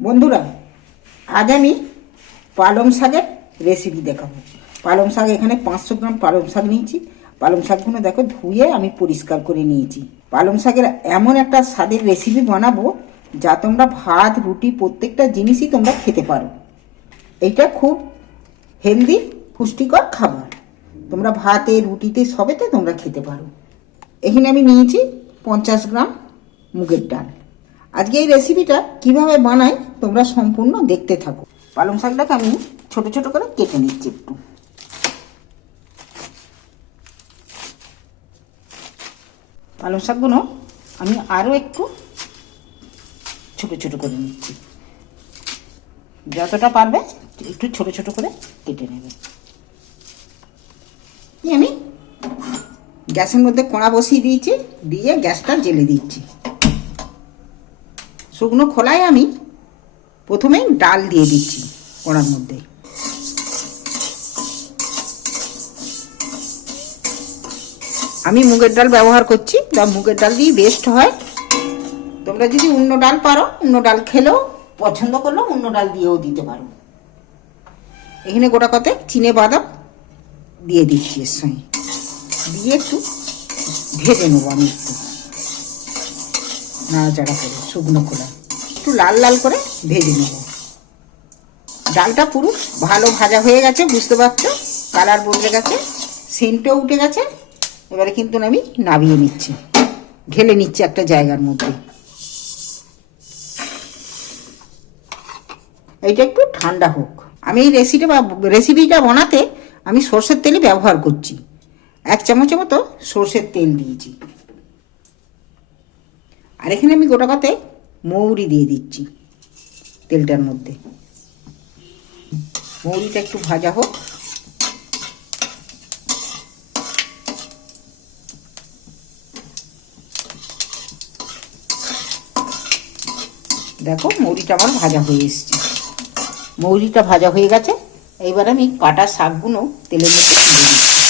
বন্ধুরা, আজ আমি পালং শাকের রেসিপি দেখাবো। পালং শাক এখানে পাঁচশো গ্রাম পালং শাক নিয়েছি। পালং শাকগুলো দেখো ধুয়ে আমি পরিষ্কার করে নিয়েছি। পালং শাকের এমন একটা স্বাদের রেসিপি বানাবো যা তোমরা ভাত, রুটি, প্রত্যেকটা জিনিসই তোমরা খেতে পারো। এইটা খুব হেলদি পুষ্টিকর খাবার। তোমরা ভাতে, রুটিতে সবেতে তোমরা খেতে পারো। এখানে আমি নিয়েছি পঞ্চাশ গ্রাম মুগের ডাল। আজকে এই রেসিপিটা কীভাবে বানাই তোমরা সম্পূর্ণ দেখতে থাকো। পালং শাকটাকে আমি ছোট ছোট করে কেটে নিচ্ছি একটু। পালং শাকগুলো আমি আরও একটু ছোট ছোট করে নিচ্ছি। যতটা পারবে একটু ছোট ছোট করে কেটে নেবে। আমি গ্যাসের মধ্যে কড়া বসিয়ে দিয়েছি, দিয়ে গ্যাসটা জেলে দিচ্ছি। শুকনো খোলায় আমি প্রথমে ডাল দিয়ে দিচ্ছি কড়ার মধ্যে। আমি মুগের ডাল ব্যবহার করছি। মুগের ডাল দিয়ে বেস্ট হয়। তোমরা যদি অন্য ডাল পারো, অন্য ডাল খেলেও, পছন্দ করলেও অন্য ডাল দিয়েও দিতে পারো। এখানে গোটা কতে চিনে বাদাম দিয়ে দিচ্ছি এর সঙ্গে। দিয়ে একটু ভেজে নেব আমি একটু। নাড়াচাড়া করে, শুকনো খোলা একটু লাল লাল করে ভেজে নেব। ডালটা পুরো ভালো ভাজা হয়ে গেছে, বুঝতে পারছ? কালার বদলে গেছে, সেন্টও উঠে গেছে। এবারে কিন্তু আমি নাবিয়ে নিচ্ছি। ঢেলে নিচ্ছি একটা জায়গার মধ্যে। এইটা একটু ঠান্ডা হোক। আমি এই রেসিপিটা রেসিপিটা বানাতে আমি সর্ষের তেলই ব্যবহার করছি। এক চামচের মতো সর্ষের তেল দিয়েছি। আর এখানে আমি গোটা কাতে মৌরি দিয়ে দিচ্ছি তেলটার মধ্যে। মৌরিটা একটু ভাজা হোক। দেখো মৌরিটা আমার ভাজা হয়ে এসছে। মৌরিটা ভাজা হয়ে গেছে। এইবার আমি কাটা শাকগুলো তেলের মধ্যে তুলে দিচ্ছি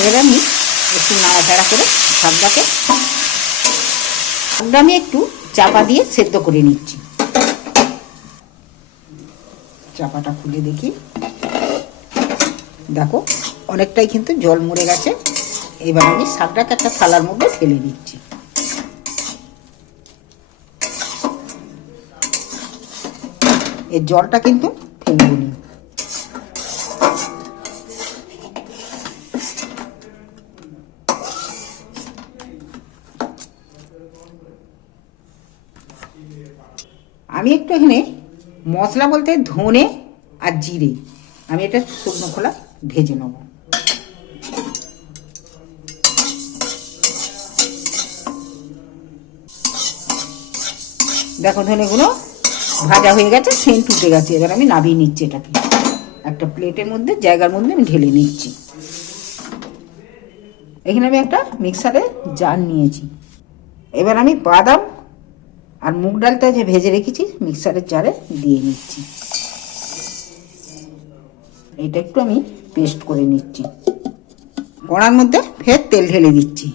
এবারে আমি একটু নাড়াচাড়া করে শাকটাকে শাকটা আমি একটু চাপা দিয়ে সেদ্ধ করে নিচ্ছি। চাপাটা খুলে দেখি। দেখো, অনেকটাই কিন্তু জল মরে গেছে। এবার আমি শাকটাকে একটা থালার মধ্যে ফেলে দিচ্ছি। এর জলটা কিন্তু ফেলব মশলা বলতে ধনে আর জিরে। আমি এটা শুকনো খোলা ভেজে নেব। দেখো ধনেগুলো ভাজা হয়ে গেছে, সেন্ট উঠে গেছে। এবার আমি নাবিয়ে নিচ্ছি এটাকে। একটা প্লেটের মধ্যে, জায়গার মধ্যে আমি ঢেলে নিচ্ছি। এখানে আমি একটা মিক্সারে জার নিয়েছি। এবার আমি বাদাম আর মুগ ডালটা যে ভেজে রেখেছি, মিক্সারের জারে দিয়ে নিচ্ছি। এটা একটু আমি পেস্ট করে নিচ্ছি। কড়ার মধ্যে ফের তেল ঢেলে দিচ্ছি।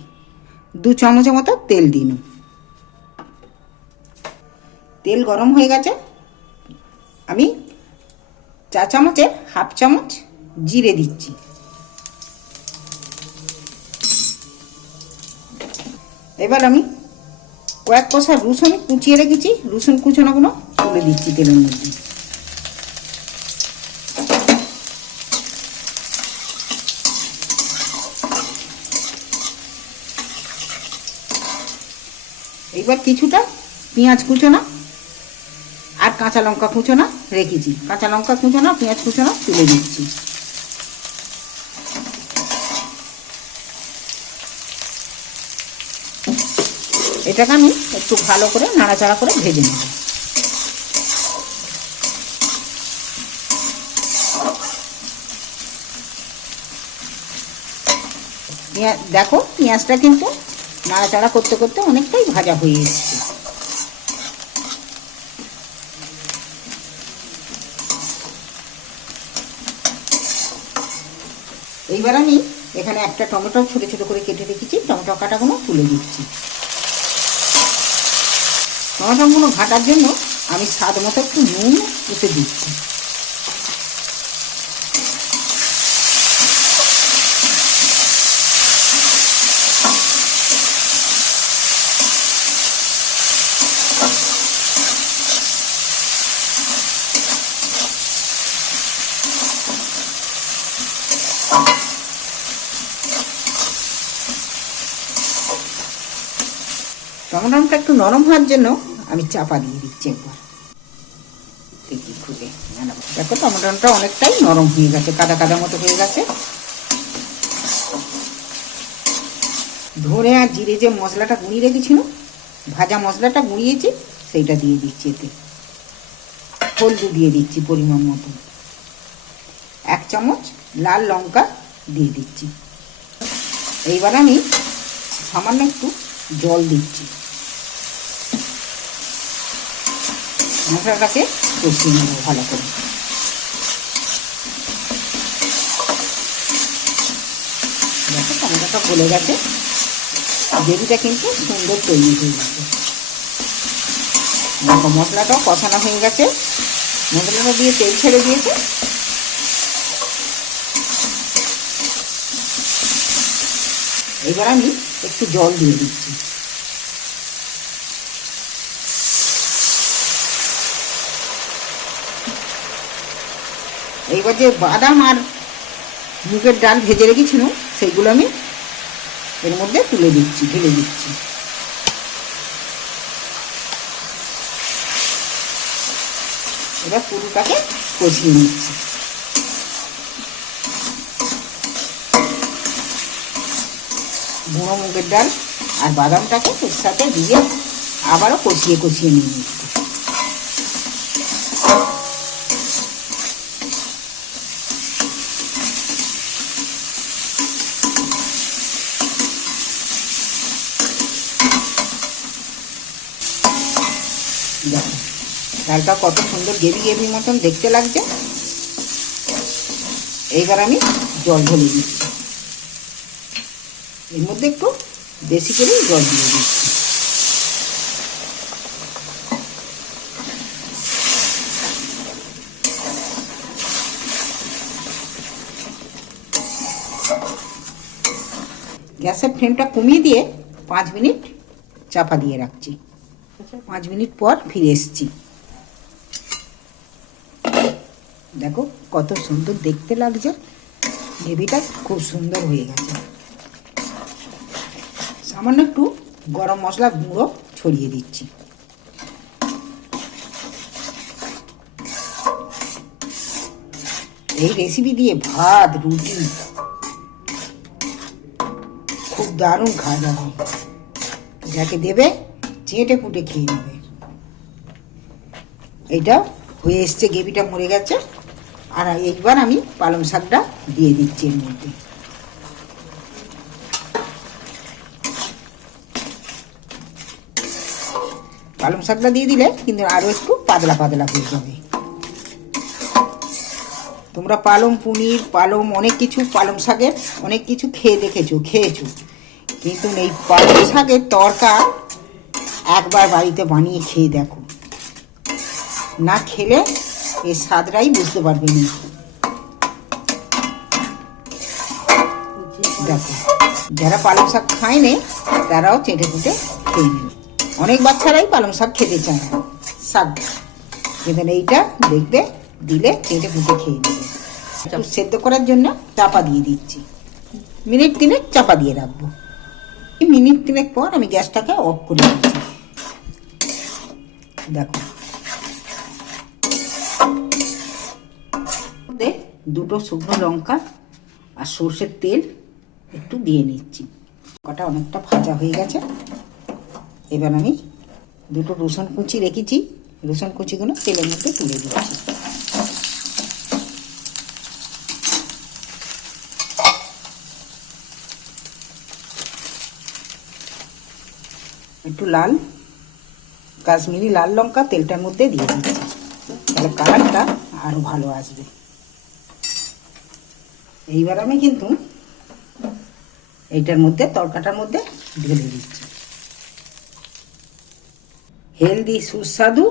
দু চামচের মতো তেল দিন তেল গরম হয়ে গেছে। আমি চা চামচের হাফ চামচ জিরে দিচ্ছি। এবার আমি কয়েক কষা রসুন কুচিয়ে রেখেছি, রসুন কুচানোগুলো তুলে দিচ্ছি তেলের মধ্যে। এইবার কিছুটা পেঁয়াজ কুচোনা আর কাঁচা লঙ্কা কুচোনা রেখেছি। কাঁচা লঙ্কা কুচোনা, পেঁয়াজ কুচোনা তুলে দিচ্ছি। এটাকে আমি একটু ভালো করে নাড়াচাড়া করে ভেজে নেব। দেখো পেঁয়াজটা কিন্তু নাড়াচাড়া করতে করতে অনেকটাই ভাজা হয়ে গেছে এইবার আমি এখানে একটা টমেটো ছোটো ছোটো করে কেটে রেখেছি, টমেটো কাটাগুলো তুলে দিচ্ছি টমেটোগুলো ঘাটার জন্য আমি স্বাদ মতো একটু নুন উঠে দিচ্ছি। টমেটোটা একটু নরম হওয়ার জন্য আমি চাপা দিয়ে দিচ্ছি একবার। দেখি খুলে। দেখো, টমেটোটা অনেকটাই নরম হয়ে গেছে, কাদা কাদা মতো হয়ে গেছে। ধরে আর জিরে যে মশলাটা গুঁড়িয়ে রেখেছিল ভাজা মশলাটা গুঁড়িয়েছি, সেইটা দিয়ে দিচ্ছি এতে। হলদু দিয়ে দিচ্ছি পরিমাণ মতো। এক চামচ লাল লঙ্কা দিয়ে দিচ্ছি। এইবার আমি সামান্য একটু জল দিচ্ছি। মশলাটাকে কষিয়ে নেব, ভালো করে। দেখো, টমেটোটা গলে গেছে। গ্রেভিটা কিন্তু সুন্দর তৈরি হয়ে গেছে। দেখো, মশলাটাও কষানো হয়ে গেছে। মশলাটা দিয়ে তেল ছেড়ে দিয়েছে। এবার আমি একটু জল দিয়ে দিচ্ছি। এইবার যে বাদাম আর মুগের ডাল ভেজে রেখেছিল, সেইগুলো আমি এর মধ্যে তুলে দিচ্ছি, ঢেলে দিচ্ছি। এবার পুরোটাকে কষিয়ে নিচ্ছি। গুঁড়ো মুগের ডাল আর বাদামটাকে এর সাথে দিয়ে আবারও কষিয়ে কষিয়ে নিয়ে নিচ্ছি। দেখো। ডালটা কত সুন্দর গেবি গেবি মতন দেখতে লাগছে। এইবার আমি জল ঢেলে দিচ্ছি। এর মধ্যে একটু বেশি করে জল দিয়ে দিচ্ছি। গ্যাসের ফ্লেমটা কমিয়ে দিয়ে পাঁচ মিনিট চাপা দিয়ে রাখছি। পাঁচ মিনিট পর ফিরে এসছি। দেখো কত সুন্দর দেখতে লাগছে। গ্রেভিটা খুব সুন্দর হয়ে গেছে। সামান্য একটু গরম মশলা গুঁড়ো ছড়িয়ে দিচ্ছি। এই রেসিপি দিয়ে ভাত, রুটি, খুব দারুণ খাওয়া যাবে যাকে দেবে চেটে ফুটে খেয়ে নেবে। এইটা হয়ে এসছে, গ্রেভিটা মরে গেছে। আর এইবার আমি পালং শাকটা দিয়ে দিচ্ছি এর মধ্যে। পালং শাকটা দিয়ে দিলে কিন্তু আরও একটু পাতলা পাতলা হয়ে যাবে। তোমরা পালং, পনির, পালং, অনেক কিছু পালং শাকের, অনেক কিছু খেয়ে দেখেছ, খেয়েছো। কিন্তু এই পালং শাকের তরকা একবার বাড়িতে বানিয়ে খেয়ে দেখো। না খেলে এর স্বাদটাই বুঝতে পারবে না। দেখো, যারা পালং শাক খায় নে, তারাও চেটে ফুটে খেয়ে নেবে। অনেক বাচ্চারাই পালং শাক খেতে চায় না, শাক কিন্তু এইটা দেখবে, দিলে চেটে ফুটে খেয়ে নেবে। সেদ্ধ করার জন্য চাপা দিয়ে দিচ্ছি। মিনিট তিনেক চাপা দিয়ে রাখব। মিনিট তিনেক পর আমি গ্যাসটাকে অফ করে দিচ্ছি। দেখো। দুটো শুকনো লঙ্কা আর সর্ষের তেল একটু দিয়ে নিচ্ছি। লঙ্কাটা অনেকটা ভাজা হয়ে গেছে। এবার আমি দুটো রসুন কুচি রেখেছি। রসুন কুচিগুলো তেলের মধ্যে তুলে দিচ্ছি। একটু লাল কাশ্মীরি লাল লঙ্কা তেলটার মধ্যে দিয়ে দিচ্ছি। তাহলে কালারটা আরও ভালো আসবে। এইবার আমি কিন্তু এইটার মধ্যে, তরকাটার মধ্যে ঢেলে দিচ্ছি। হেলদি, সুস্বাদু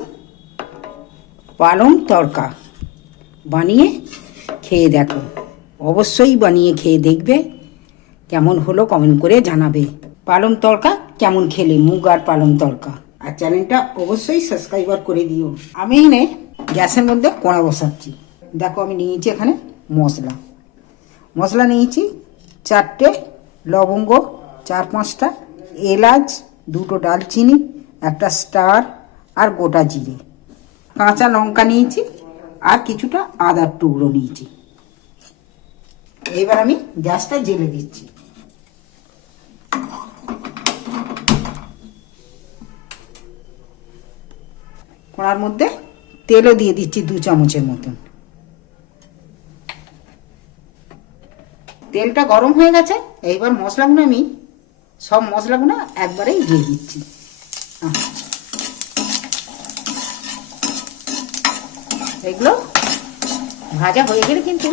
পালং তরকা বানিয়ে খেয়ে দেখো। অবশ্যই বানিয়ে খেয়ে দেখবে। কেমন হলো কমেন্ট করে জানাবে। পালং তরকা কেমন খেলে? মুগ আর পালং তরকা। আর চ্যানেলটা অবশ্যই সাবস্ক্রাইবার করে দিও। আমি এনে গ্যাসের মধ্যে কড়া বসাচ্ছি। দেখো আমি নিয়েছি এখানে মশলা। মশলা নিয়েছি চারটে লবঙ্গ, চার পাঁচটা এলাচ, দুটো ডালচিনি, একটা স্টার আর গোটা জিরে। কাঁচা লঙ্কা নিয়েছি আর কিছুটা আদার টুকরো নিয়েছি। এবার আমি গ্যাসটা জেলে দিচ্ছি। কড়ার মধ্যে তেলও দিয়ে দিচ্ছি দু চামচের মতন। তেলটা গরম হয়ে গেছে, এইবার মশলাগুলো আমি, সব মশলাগুলো একবারেই দিয়ে দিচ্ছি। এগুলো ভাজা হয়ে গেলে কিন্তু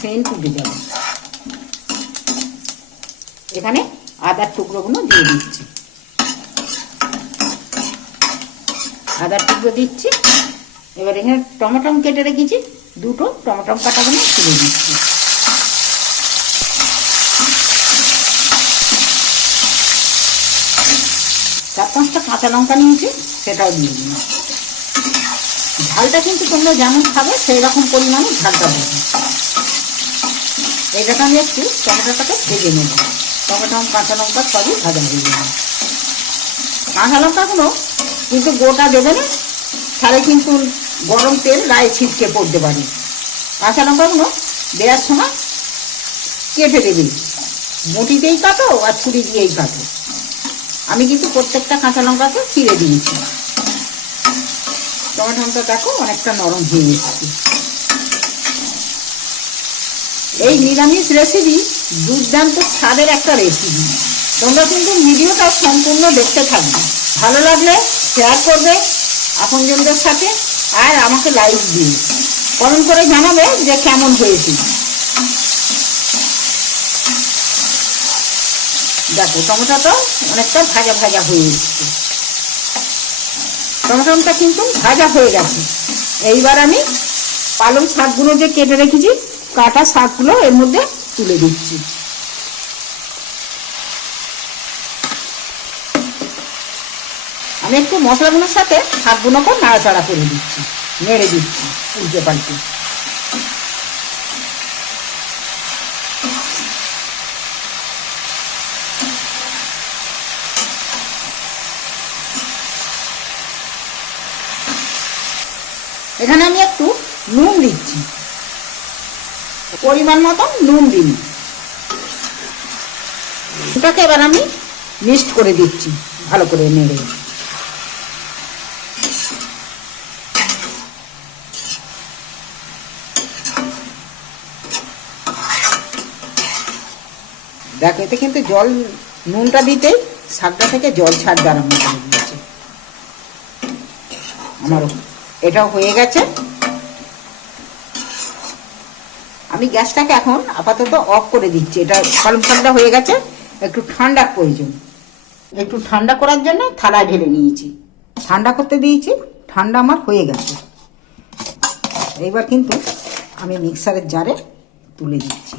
সেন্ট উঠে যাবে। এখানে আদার টুকরোগুলো দিয়ে দিচ্ছি। আদার টুকরো দিচ্ছি। এবার এখানে টমেটম কেটে রেখেছি। দুটো টমেটম কাটাগুলো তুলে দিচ্ছি। চার পাঁচটা কাঁচা লঙ্কা নিয়েছি, সেটাও দিয়ে দিলাম। ঝালটা কিন্তু তোমরা যেমন খাবে সেই রকম পরিমাণে ঝালটা দেবে। এইটাকে আমি একটু টমেটোটাকে ভেজে নেব। টমেটো কাঁচা লঙ্কা সবই ভাজা হয়ে যাবে কাঁচা লঙ্কাগুলো কিন্তু গোটা দেবে না তাহলে কিন্তু গরম তেল গায়ে ছিটকে পড়তে পারে। কাঁচা লঙ্কাগুলো দেওয়ার সময় কেটে দেবে। বটিতেই কাটো আর ছুরি দিয়েই কাটো। আমি কিন্তু প্রত্যেকটা কাঁচা লঙ্কাকে চিড়ে দিয়েছি। টমেটোটা দেখো অনেকটা নরম হয়ে এসেছে। এই নিরামিষ রেসিপি দুর্দান্ত স্বাদের একটা রেসিপি তোমরা কিন্তু ভিডিওটা সম্পূর্ণ দেখতে থাকবে। ভালো লাগলে শেয়ার করবে, আপনজনদের সাথে, আর আমাকে লাইক দিও কমেন্ট করে জানাবে যে কেমন হয়েছে। দেখো টমেটোটা অনেকটা ভাজা ভাজা হয়ে এসছে। টমেটোটা কিন্তু ভাজা হয়ে গেছে। এইবার আমি পালং শাকগুলো যে কেটে রেখেছি, কাটা শাকগুলো এর মধ্যে তুলে দিচ্ছি। আমি একটু মশলাগুলোর সাথে শাকগুলোকে নাড়াচাড়া করে দিচ্ছি। নেড়ে দিচ্ছি, উল্টে পাল্টে। এখানে আমি একটু নুন দিচ্ছি। পরিমাণ মতন নুন দিন। এটাকে এবার আমি মিক্সড করে দিচ্ছি, ভালো করে নেড়ে। দেখো, এতে কিন্তু জল, নুনটা দিতেই শাকটা থেকে জল ছাড়তে আরম্ভ করে দিয়েছে। আমার এটাও হয়ে গেছে। আমি গ্যাসটাকে এখন আপাতত অফ করে দিচ্ছি। এটা শাকটা হয়ে গেছে, একটু ঠান্ডার প্রয়োজন। একটু ঠান্ডা করার জন্য থালায় ঢেলে নিয়েছি। ঠান্ডা করতে দিয়েছি, ঠান্ডা আমার হয়ে গেছে। এইবার কিন্তু আমি মিক্সারের জারে তুলে দিচ্ছি।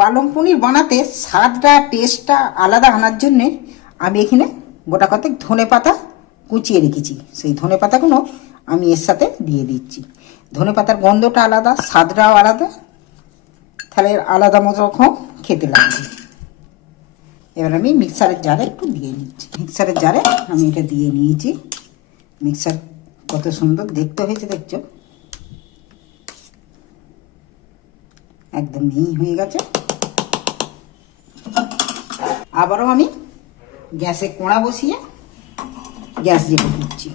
পালং পনির বানাতে স্বাদটা টেস্টটা আলাদা আনার জন্যে আমি এখানে গোটা কতক ধনে পাতা কুচিয়ে রেখেছি। সেই ধনে পাতাগুলো আমি এর সাথে দিয়ে দিচ্ছি। ধনে পাতার গন্ধটা আলাদা, স্বাদটাও আলাদা, তাহলে আলাদা মতো রকম খেতে লাগবে। এবার আমি মিক্সারের জারে একটু দিয়ে নিচ্ছি। মিক্সারের জারে আমি এটা দিয়ে নিয়েছি। মিক্সার কত সুন্দর দেখতে হয়েছে, দেখছ? একদম মিহি হয়ে গেছে। আবারও আমি গ্যাসে কোঁড়া বসিয়ে গ্যাস দিয়ে দিচ্ছি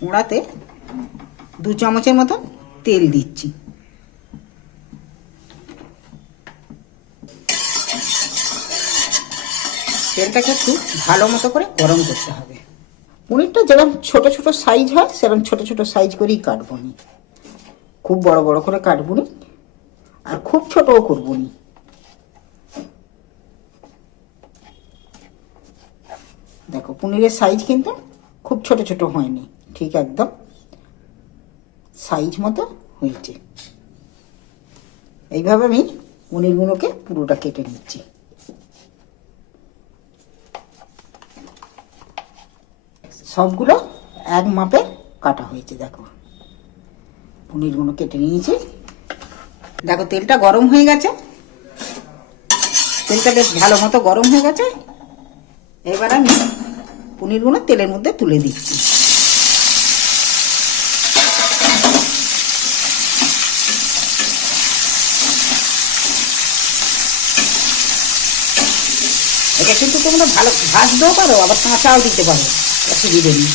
কোঁড়াতে দু চামচের মতন তেল দিচ্ছি। তেলটাকে একটু ভালো মতো করে গরম করতে হবে। পনিরটা যেরকম ছোট ছোট সাইজ হয়, সেরকম ছোট ছোট সাইজ করেই কাটবো নি খুব বড় বড় করে কাটবো আর খুব ছোটও করব নি। দেখো, পনিরের সাইজ কিন্তু খুব ছোট ছোট হয়নি, ঠিক একদম। সাইজ মতো হয়েছে। এইভাবে আমি পনিরগুলোকে পুরোটা কেটে নিচ্ছি। সবগুলো এক মাপে কাটা হয়েছে, দেখো। পনিরগুলো কেটে নিয়েছি। দেখো, তেলটা গরম হয়ে গেছে। তেলটা বেশ ভালো মতো গরম হয়ে গেছে। এবার আমি পনিরগুলো তেলের মধ্যে তুলে দিচ্ছি। এটা কিন্তু তোমরা ভালো ভাজতেও পারো, আবার কাঁচাও দিতে পারো, অসুবিধে নেই।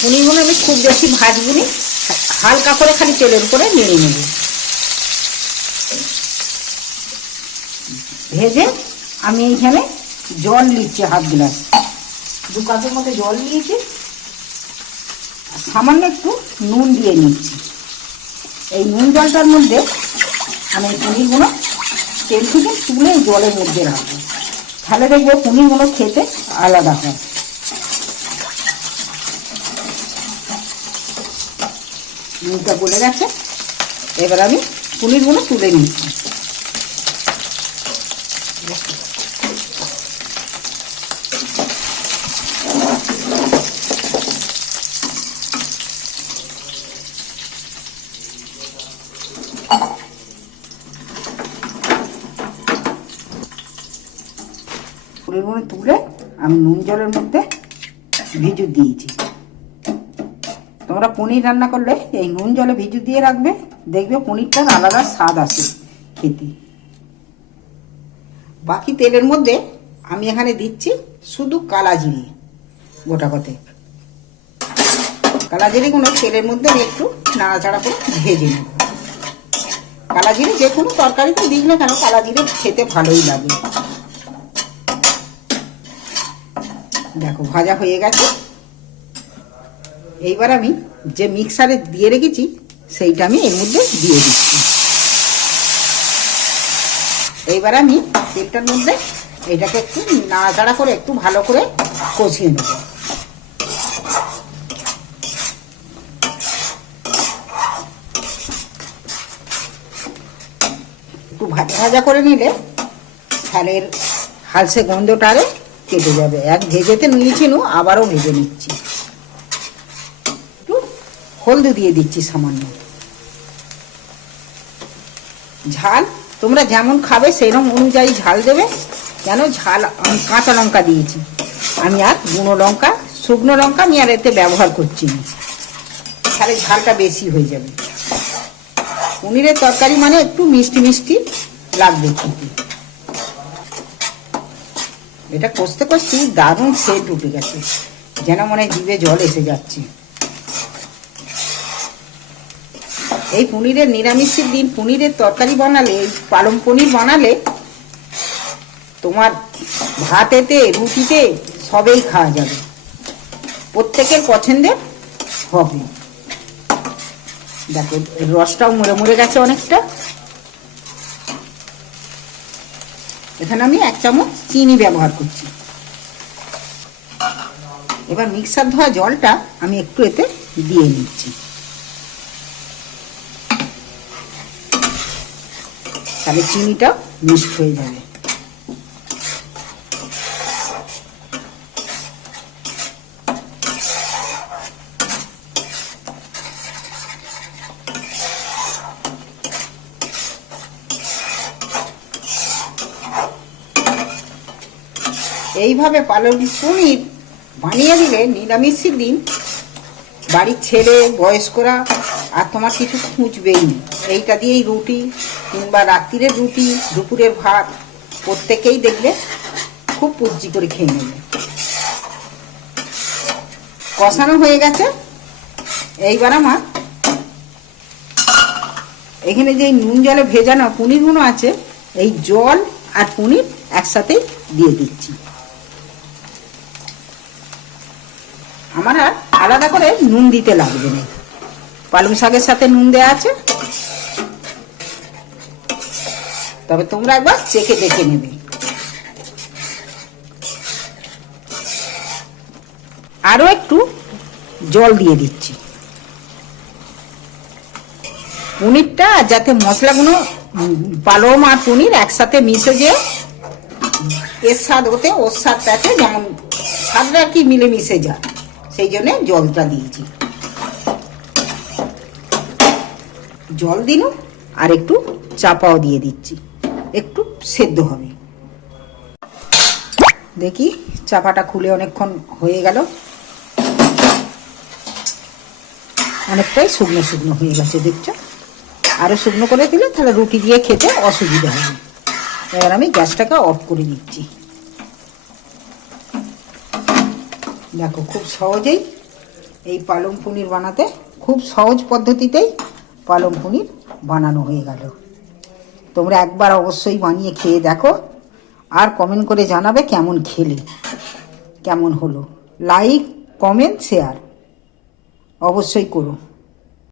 পনিরগুলো আমি খুব বেশি ভাজবো নি, হালকা করে খালি তেলের উপরে নেড়ে নেব। ভেজে আমি এইখানে জল নিচ্ছি হাফ গ্লাস। দু কাপের মতো জল নিয়েছি। সামান্য একটু নুন দিয়ে নিচ্ছি। এই নুন জলটার মধ্যে আমি পনিরগুলো তেল থেকে তুলে জলের মধ্যে রাখব। তাহলে দেখব পনিরগুলো খেতে আলাদা হয়। নুনটা গলে গেছে। এবার আমি পনিরগুলো তুলে নিচ্ছি পনিরগুলো তুলে আমি নুন জলের মধ্যে ভিজু দিয়েছি। তোমরা পনির রান্না করলে এই নুন জলে ভিজু দিয়ে রাখবে, দেখবে পনিরটার আলাদা স্বাদ আসে খেতে। বাকি তেলের মধ্যে আমি এখানে দিচ্ছি শুধু কালা জিরে, গোটা কতে। কালা জিরেগুলো তেলের মধ্যে আমি একটু নাড়াচাড়া করে ভেজে নেব। কালা জিরে যে কোনো তরকারিতে দিই না কেন, কালা জিরে খেতে ভালোই লাগে। দেখো, ভাজা হয়ে গেছে। এইবার আমি যে মিক্সারে দিয়ে রেখেছি, সেইটা আমি এর মধ্যে দিয়ে দিচ্ছি। এইবার আমি তেলটার মধ্যে এটাকে একটু নাড়াচাড়া করে, একটু ভালো করে কষিয়ে নেব। একটু ভাজা ভাজা করে নিলে ফ্যালের হালসে গন্ধটারে কেটে যাবে। এক ভেজেতে নিয়েছি নু, আবারও ভেজে নিচ্ছি। একটু হলদি দিয়ে দিচ্ছি সামান্য। ঝাল, তোমরা যেমন খাবে সেরকম অনুযায়ী ঝাল দেবে। কেন? ঝাল কাঁচা লঙ্কা দিয়েছি। আমি আর গুঁড়ো লঙ্কা, শুকনো লঙ্কা আমি আর এতে ব্যবহার করছি না। তাহলে ঝালটা বেশি হয়ে যাবে। পনিরের তরকারি মানে একটু মিষ্টি মিষ্টি লাগবে খেতে। এটা কষতে কষতে দারুণ সেট উঠে গেছে, যেন মনে জিভে জল এসে যাচ্ছে। এই পনিরের নিরামিষের দিন পনিরের তরকারি বানালে পালং পনির বানালে, তোমার ভাতেতে, রুটিতে সবেই খাওয়া যাবে। প্রত্যেকের পছন্দের হবে। দেখো, রসটাও মরে মরে গেছে অনেকটা। এখানে আমি এক চামচ চিনি ব্যবহার করছি। এবার মিক্সার ধোয়া জলটা আমি একটু এতে দিয়ে নিচ্ছি। তাহলে চিনিটাও মিক্সড হয়ে যাবে। এইভাবে পালন পনির বানিয়ে দিলে নিরামিষের দিন বাড়ির ছেলে, বয়স্করা আর তোমার কিছু খুঁজবেই এইটা দিয়েই রুটি কিংবা রাত্রিরের রুটি দুপুরের ভাত, প্রত্যেকেই দেখলে খুব পুজি করে খেয়ে নেবে। কষানো হয়ে গেছে। এইবার আমার এখানে যে নুন জলে ভেজানো পনিরগুলো আছে, এই জল আর পনির একসাথে দিয়ে দিচ্ছি। আমার আর আলাদা করে নুন দিতে লাগবে না। পালং শাকের সাথে নুন দেওয়া আছে। তবে তোমরা একবার চেখে দেখে নেবে। আরও একটু জল দিয়ে দিচ্ছি। পনিরটা যাতে মশলাগুলো উম, পালং আর পনির একসাথে মিশে যে এর স্বাদ হতে ওর স্বাদটাতে যেমন স্বাদটা কি মিলে মিশে যায়। সেই জন্য জলটা দিয়েছি। জল দিন, আর একটু চাপাও দিয়ে দিচ্ছি। একটু সেদ্ধ হবে। দেখি, চাপাটা খুলে অনেকক্ষণ হয়ে গেল। অনেকটাই শুকনো শুকনো হয়ে গেছে, দেখছ? আরও শুকনো করে দিলে তাহলে রুটি দিয়ে খেতে অসুবিধা হবে এবার আমি গ্যাসটাকে অফ করে দিচ্ছি। দেখো, খুব সহজেই এই পালং পনির বানাতে, খুব সহজ পদ্ধতিতেই পালং পনির বানানো হয়ে গেল। তোমরা একবার অবশ্যই বানিয়ে খেয়ে দেখো আর কমেন্ট করে জানাবে কেমন খেলে, কেমন হলো। লাইক কমেন্ট শেয়ার অবশ্যই করো।